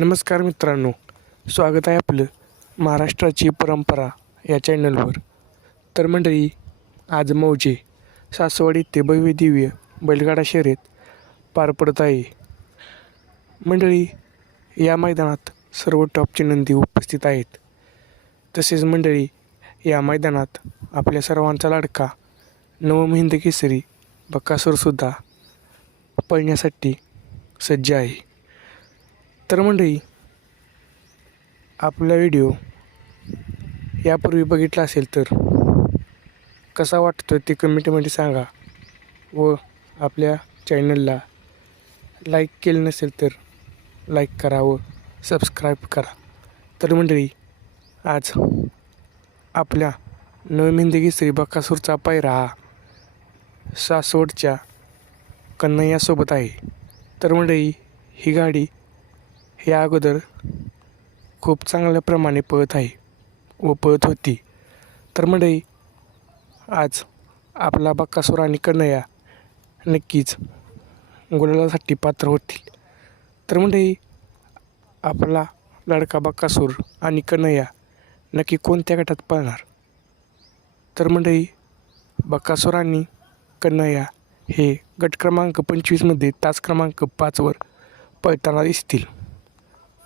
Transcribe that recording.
नमस्कार मित्रांनो स्वागत आहे आपलं महाराष्ट्राची परंपरा या चॅनलवर. तर मंडळी आज मौजे सासवड ते भव्य दिव्य बैलगाडा शर्यत पार पडत आहे. मंडळी या मैदानात सर्व टॉपची नंदी उपस्थित आहेत. तसेच मंडळी या मैदानात आपल्या सर्वांचा लाडका नवमहिंद केसरी बक्कासूरसुद्धा पळण्यासाठी सज्ज आहे. तर मंडळी आपला व्हिडिओ यापूर्वी बघितला असेल तर कसा वाटतो ते कमेंटमध्ये सांगा व आपल्या चॅनलला लाईक केलं नसेल तर लाईक करा व सबस्क्राईब करा. तर मंडळी आज आपल्या नवमिंदगी श्री बकासूरचा पायरा हा सासवडच्या कन्हैयासोबत आहे. तर मंडळी ही गाडी या अगोदर खूप चांगल्या प्रमाणे पळत आहे व पळत होती. तर मंडळी आज आपला बक्कासूर आणि कन्हया नक्कीच गुलालासाठी पात्र होतील. तर मंडळी आपला लडका बक्कासूर आणि कन्हया नक्की कोणत्या गटात पळणार? तर मंडळी बक्कासूर आणि कन्हया हे गट क्रमांक पंचवीसमध्ये तास क्रमांक पाचवर पळताना दिसतील.